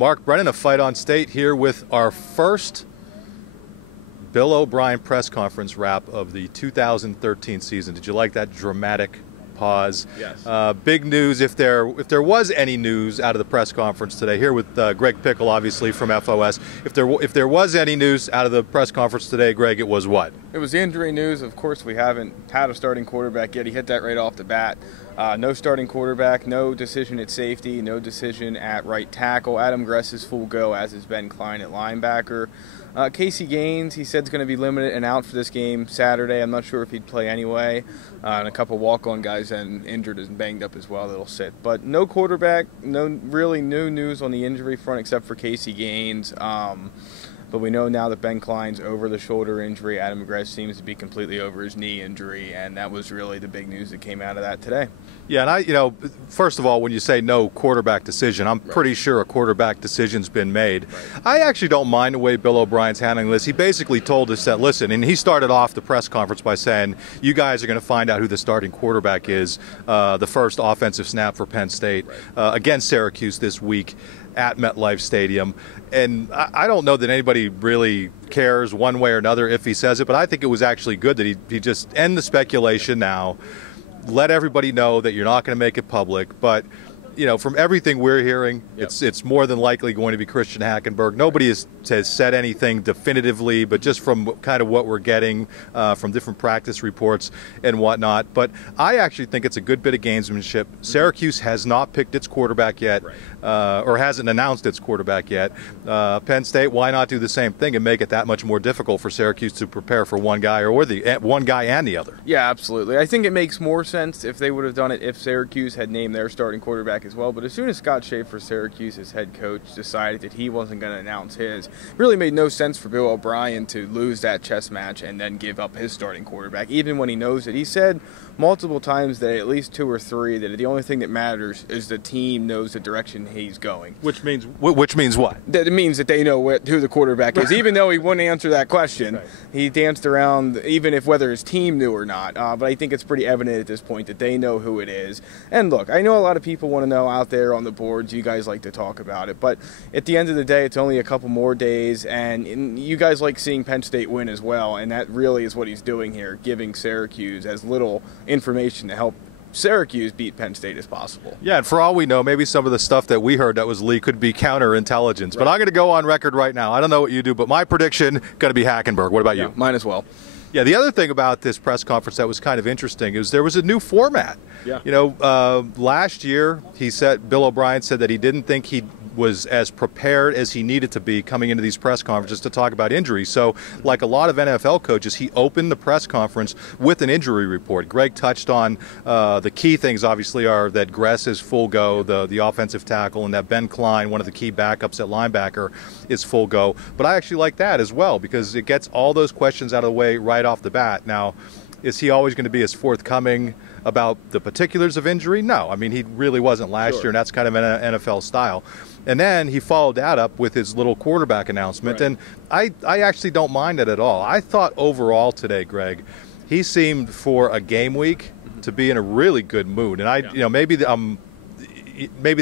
Mark Brennan of Fight on State here with our first Bill O'Brien press conference wrap of the 2013 season. Did you like that dramatic pause? Yes. Big news, if there was any news out of the press conference today, here with Greg Pickel, obviously from FOS. If there was any news out of the press conference today, Greg, it was what? It was the injury news. Of course, we haven't had a starting quarterback yet. He hit that right off the bat. No starting quarterback, no decision at safety, no decision at right tackle. Adam Gress is full go, as is Ben Klein at linebacker. Casey Gaines, he said, is going to be limited and out for this game Saturday. I'm not sure if he'd play anyway. And a couple walk-on guys and injured and banged up as well that'll sit. But no quarterback, no news on the injury front except for Casey Gaines. But we know now that Ben Klein's over the shoulder injury. Adam Gress seems to be completely over his knee injury, and that was really the big news that came out of that today. Yeah, and first of all, when you say no quarterback decision, I'm pretty sure a quarterback decision's been made. Right. I actually don't mind the way Bill O'Brien's handling this. He basically told us that, listen, and he started off the press conference by saying, you guys are going to find out who the starting quarterback is, the first offensive snap for Penn State against Syracuse this week at MetLife Stadium. And I don't know that anybody really cares one way or another if he says it, but I think it was actually good that he just end the speculation now, let everybody know that you're not going to make it public. But from everything we're hearing, it's more than likely going to be Christian Hackenberg. Nobody has said anything definitively, but just from kind of what we're getting from different practice reports and whatnot. But I actually think it's a good bit of gamesmanship. Syracuse has not picked its quarterback yet, or hasn't announced its quarterback yet. Penn State, why not do the same thing and make it that much more difficult for Syracuse to prepare for one guy or one guy and the other? Yeah, absolutely. I think it makes more sense if they would have done it if Syracuse had named their starting quarterback as well. But as soon as Scott Schaefer, Syracuse's head coach, decided that he wasn't going to announce his, it really made no sense for Bill O'Brien to lose that chess match and then give up his starting quarterback, even when he knows it. He said multiple times that at least 2 or 3 that the only thing that matters is the team knows the direction he's going. Which means what? That it means that they know who the quarterback is, even though he wouldn't answer that question. Right. He danced around, even if whether his team knew or not. But I think it's pretty evident at this point that they know who it is. And look, I know a lot of people want to know out there on the boards. You guys like to talk about it, but at the end of the day, it's only a couple more days, and you guys like seeing Penn State win as well. And that really is what he's doing here, giving Syracuse as little information to help Syracuse beat Penn State as possible. Yeah, and for all we know, maybe some of the stuff that we heard that was leaked could be counterintelligence. Right. But I'm going to go on record right now. I don't know what you do, but my prediction going to be Hackenberg. What about you? Mine as well. Yeah, the other thing about this press conference that was kind of interesting is there was a new format. Yeah. Last year Bill O'Brien said that he didn't think he was as prepared as he needed to be coming into these press conferences to talk about injuries. So like a lot of NFL coaches, he opened the press conference with an injury report. Greg touched on the key things, obviously, are that Gress is full go, the offensive tackle, and that Ben Klein, one of the key backups at linebacker, is full go. But I actually like that as well because it gets all those questions out of the way right off the bat. Now, is he always going to be as forthcoming about the particulars of injury? No. I mean, he really wasn't last year, and that's kind of an NFL style. And then he followed that up with his little quarterback announcement, and I actually don't mind it at all. I thought overall today, Greg, he seemed for a game week to be in a really good mood. And maybe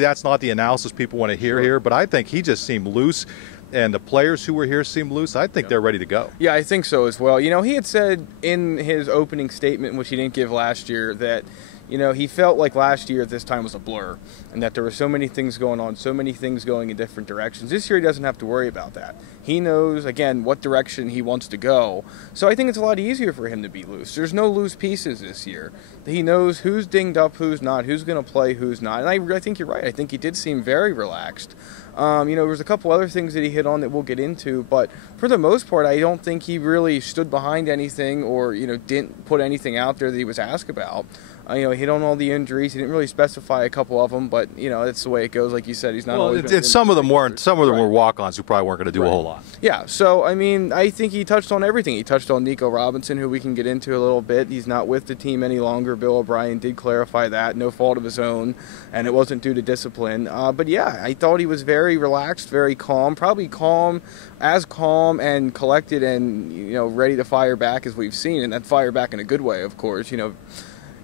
that's not the analysis people want to hear here, but I think he just seemed loose. And the players who were here seemed loose. I think they're ready to go. Yeah, I think so as well. He had said in his opening statement, which he didn't give last year, that he felt like last year at this time was a blur and that there were so many things going on, so many things going in different directions. This year he doesn't have to worry about that. He knows, again, what direction he wants to go. So I think it's a lot easier for him to be loose. There's no loose pieces this year. He knows who's dinged up, who's not, who's going to play, who's not. And I think you're right. I think he did seem very relaxed. There was a couple other things that he hit on that we'll get into, but for the most part, I don't think he really stood behind anything or, didn't put anything out there that he was asked about. He hit on all the injuries. He didn't really specify a couple of them, but that's the way it goes. Like you said, he's not always. Some of them weren't. Some of them were walk-ons who probably weren't going to do a whole lot. Yeah. So I think he touched on everything. He touched on Nico Robinson, who we can get into a little bit. He's not with the team any longer. Bill O'Brien did clarify that, no fault of his own, and it wasn't due to discipline. But yeah, I thought he was very relaxed, very calm, probably calm and collected, and ready to fire back as we've seen, and that fire back in a good way, of course.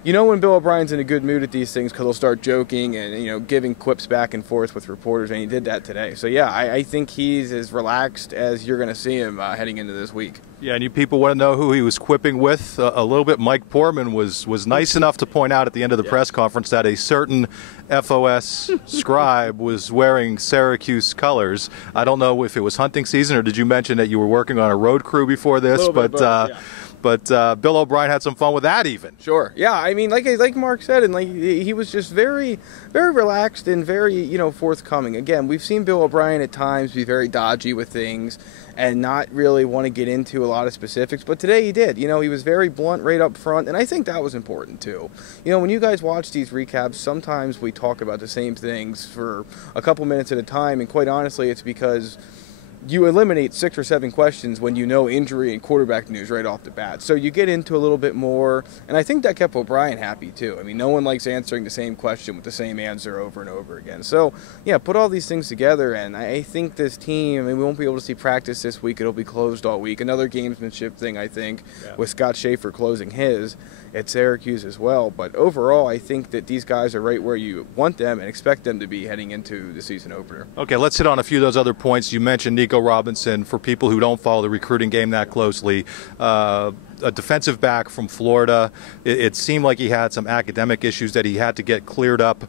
You know when Bill O'Brien's in a good mood at these things because he'll start joking and giving quips back and forth with reporters, and he did that today. So yeah, I think he's as relaxed as you're going to see him heading into this week. Yeah, and you people want to know who he was quipping with a little bit. Mike Portman was nice enough to point out at the end of the press conference that a certain FOS scribe was wearing Syracuse colors. I don't know if it was hunting season or did you mention that you were working on a road crew before this, But Bill O'Brien had some fun with that even. Sure. Yeah, I mean, like Mark said, and he was just very, very relaxed and very, forthcoming. Again, we've seen Bill O'Brien at times be very dodgy with things and not really want to get into a lot of specifics. But today he did. He was very blunt right up front, and I think that was important too. When you guys watch these recaps, sometimes we talk about the same things for a couple minutes at a time, and quite honestly, it's because you eliminate 6 or 7 questions when you know injury and quarterback news right off the bat. So you get into a little bit more, and I think that kept O'Brien happy too. I mean, no one likes answering the same question with the same answer over and over again. So, yeah, put all these things together, and I think this team, we won't be able to see practice this week. It'll be closed all week. Another gamesmanship thing, I think, with Scott Schaefer closing his at Syracuse as well. But overall, I think that these guys are right where you want them and expect them to be heading into the season opener. Okay, let's hit on a few of those other points. You mentioned Nico Robinson. For people who don't follow the recruiting game that closely, a defensive back from Florida. It seemed like he had some academic issues that he had to get cleared up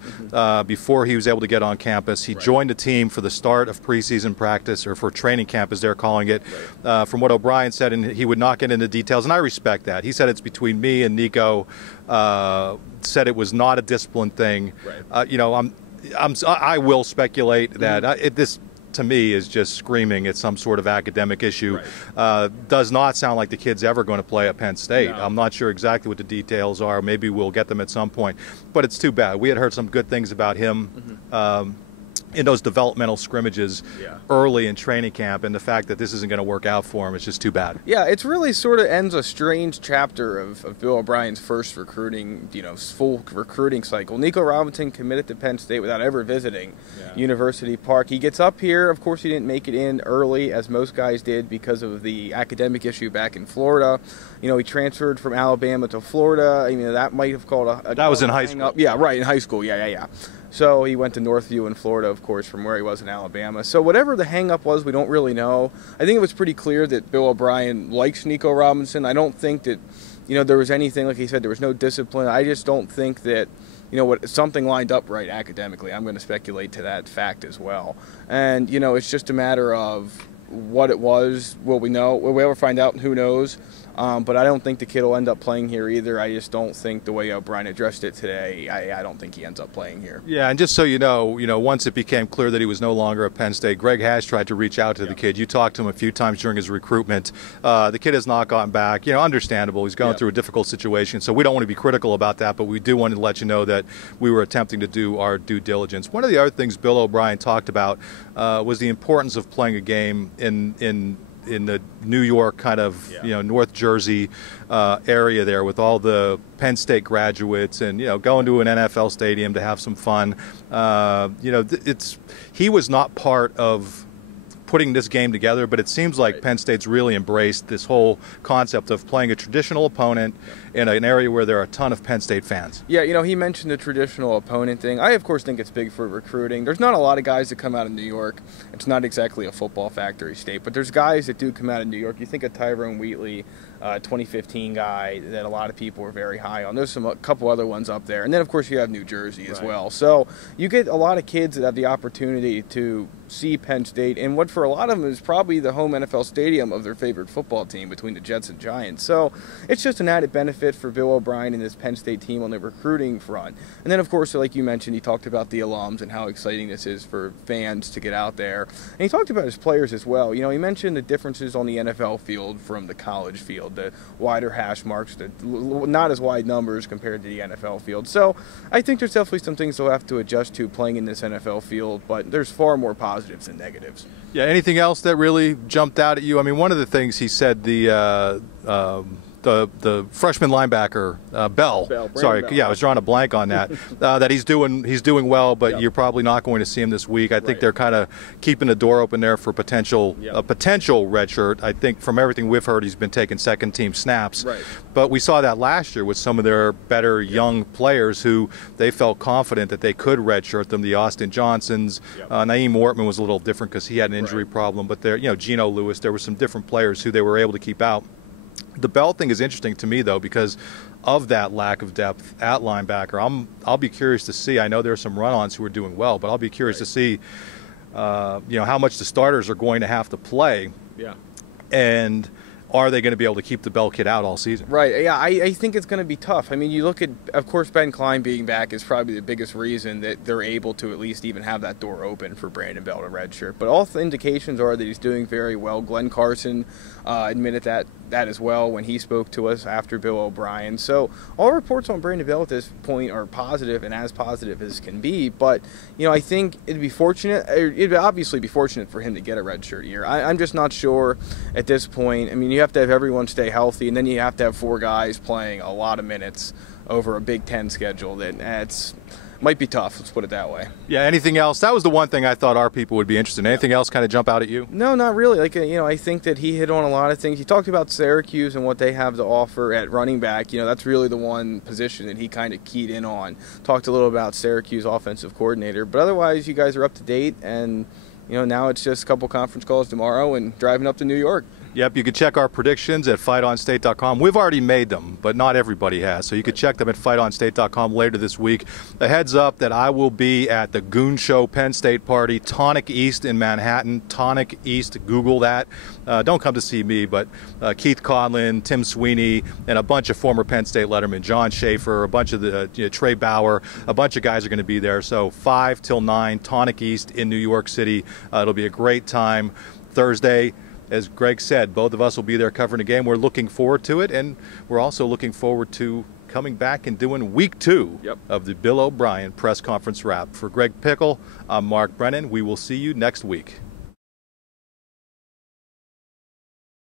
before he was able to get on campus. He joined the team for the start of preseason practice, or for training camp as they're calling it. From what O'Brien said, and he would not get into details, and I respect that. He said it's between me and Nico. Said it was not a discipline thing. I will speculate that this, to me, is just screaming it's some sort of academic issue. Does not sound like the kid's ever going to play at Penn State. No. I'm not sure exactly what the details are. Maybe we'll get them at some point. But it's too bad. We had heard some good things about him in those developmental scrimmages early in training camp, and the fact that this isn't going to work out for him is just too bad. Yeah, it's really sort of ends a strange chapter of Bill O'Brien's first recruiting, full recruiting cycle. Nico Robinson committed to Penn State without ever visiting University Park. He gets up here. Of course, he didn't make it in early, as most guys did, because of the academic issue back in Florida. He transferred from Alabama to Florida. That might have called a that was in high school. Yeah, right, in high school. Yeah. So he went to Northview in Florida, of course, from where he was in Alabama. So whatever the hang-up was, we don't really know. I think it was pretty clear that Bill O'Brien likes Nico Robinson. I don't think that, there was anything, like he said, there was no discipline. I just don't think that, something lined up right academically. I'm going to speculate to that fact as well. And, it's just a matter of what it was. Will we know? Will we ever find out? Who knows? But I don't think the kid will end up playing here either. I just don't think the way O'Brien addressed it today, I don't think he ends up playing here. Yeah, and just so you know, once it became clear that he was no longer at Penn State, Greg Hash tried to reach out to the kid. You talked to him a few times during his recruitment. The kid has not gotten back. Understandable. He's going through a difficult situation, so we don't want to be critical about that, but we do want to let you know that we were attempting to do our due diligence. One of the other things Bill O'Brien talked about was the importance of playing a game in the New York kind of, North Jersey area there, with all the Penn State graduates, and, going to an NFL stadium to have some fun. He was not part of putting this game together, but it seems like Penn State's really embraced this whole concept of playing a traditional opponent in an area where there are a ton of Penn State fans. Yeah, he mentioned the traditional opponent thing. I, of course, think it's big for recruiting. There's not a lot of guys that come out of New York. It's not exactly a football factory state, but there's guys that do come out of New York. You think of Tyrone Wheatley, 2015 guy that a lot of people were very high on. There's a couple other ones up there. And then, of course, you have New Jersey as well. So you get a lot of kids that have the opportunity to see Penn State, and what for a lot of them is probably the home NFL stadium of their favorite football team between the Jets and Giants. So it's just an added benefit for Bill O'Brien and this Penn State team on the recruiting front. And then, of course, like you mentioned, he talked about the alums and how exciting this is for fans to get out there. And he talked about his players as well. He mentioned the differences on the NFL field from the college field, the wider hash marks, the not as wide numbers compared to the NFL field. So I think there's definitely some things they'll have to adjust to playing in this NFL field, but there's far more positives than negatives. Yeah, anything else that really jumped out at you? I mean, one of the things he said, the the freshman linebacker Bell. Sorry, Bell. yeah, I was drawing a blank on that. That he's doing well, but you're probably not going to see him this week. I think they're kind of keeping the door open there for a potential redshirt. I think from everything we've heard, he's been taking second team snaps. Right. But we saw that last year with some of their better young players who they felt confident that they could redshirt them. The Austin Johnsons, Naeem Ortman was a little different because he had an injury problem, but there, Geno Lewis, there were some different players who they were able to keep out. The Bell thing is interesting to me, though, because of that lack of depth at linebacker. I'll be curious to see. I know there are some run-ons who are doing well, but I'll be curious to see, how much the starters are going to have to play. Yeah. And are they going to be able to keep the Bell kid out all season? Right. Yeah, I think it's going to be tough. I mean, you look at, of course, Ben Klein being back is probably the biggest reason that they're able to at least even have that door open for Brandon Bell to redshirt. But all the indications are that he's doing very well. Glenn Carson admitted that as well when he spoke to us after Bill O'Brien. So all reports on Brandon Bell at this point are positive and as positive as can be. But, I think it'd obviously be fortunate for him to get a redshirt year. I'm just not sure at this point. I mean, you have to have everyone stay healthy, and then you have to have 4 guys playing a lot of minutes over a Big Ten schedule. That might be tough. Let's put it that way. Yeah. Anything else? That was the one thing I thought our people would be interested in. Anything else kind of jump out at you? No, not really. I think that he hit on a lot of things. He talked about Syracuse and what they have to offer at running back. That's really the one position that he kind of keyed in on. Talked a little about Syracuse offensive coordinator, but otherwise, you guys are up to date, and now it's just a couple conference calls tomorrow and driving up to New York. Yep, you can check our predictions at fightonstate.com. We've already made them, but not everybody has. So you can check them at fightonstate.com later this week. A heads up that I will be at the Goon Show Penn State party, Tonic East in Manhattan. Tonic East, Google that. Don't come to see me, but Keith Conlin, Tim Sweeney, and a bunch of former Penn State lettermen, John Schaefer, a bunch of the Trey Bauer, a bunch of guys are going to be there. So 5 till 9, Tonic East in New York City. It'll be a great time. Thursday, as Greg said, both of us will be there covering the game. We're looking forward to it, and we're also looking forward to coming back and doing week 2 of the Bill O'Brien press conference wrap. For Greg Pickel, I'm Mark Brennan. We will see you next week.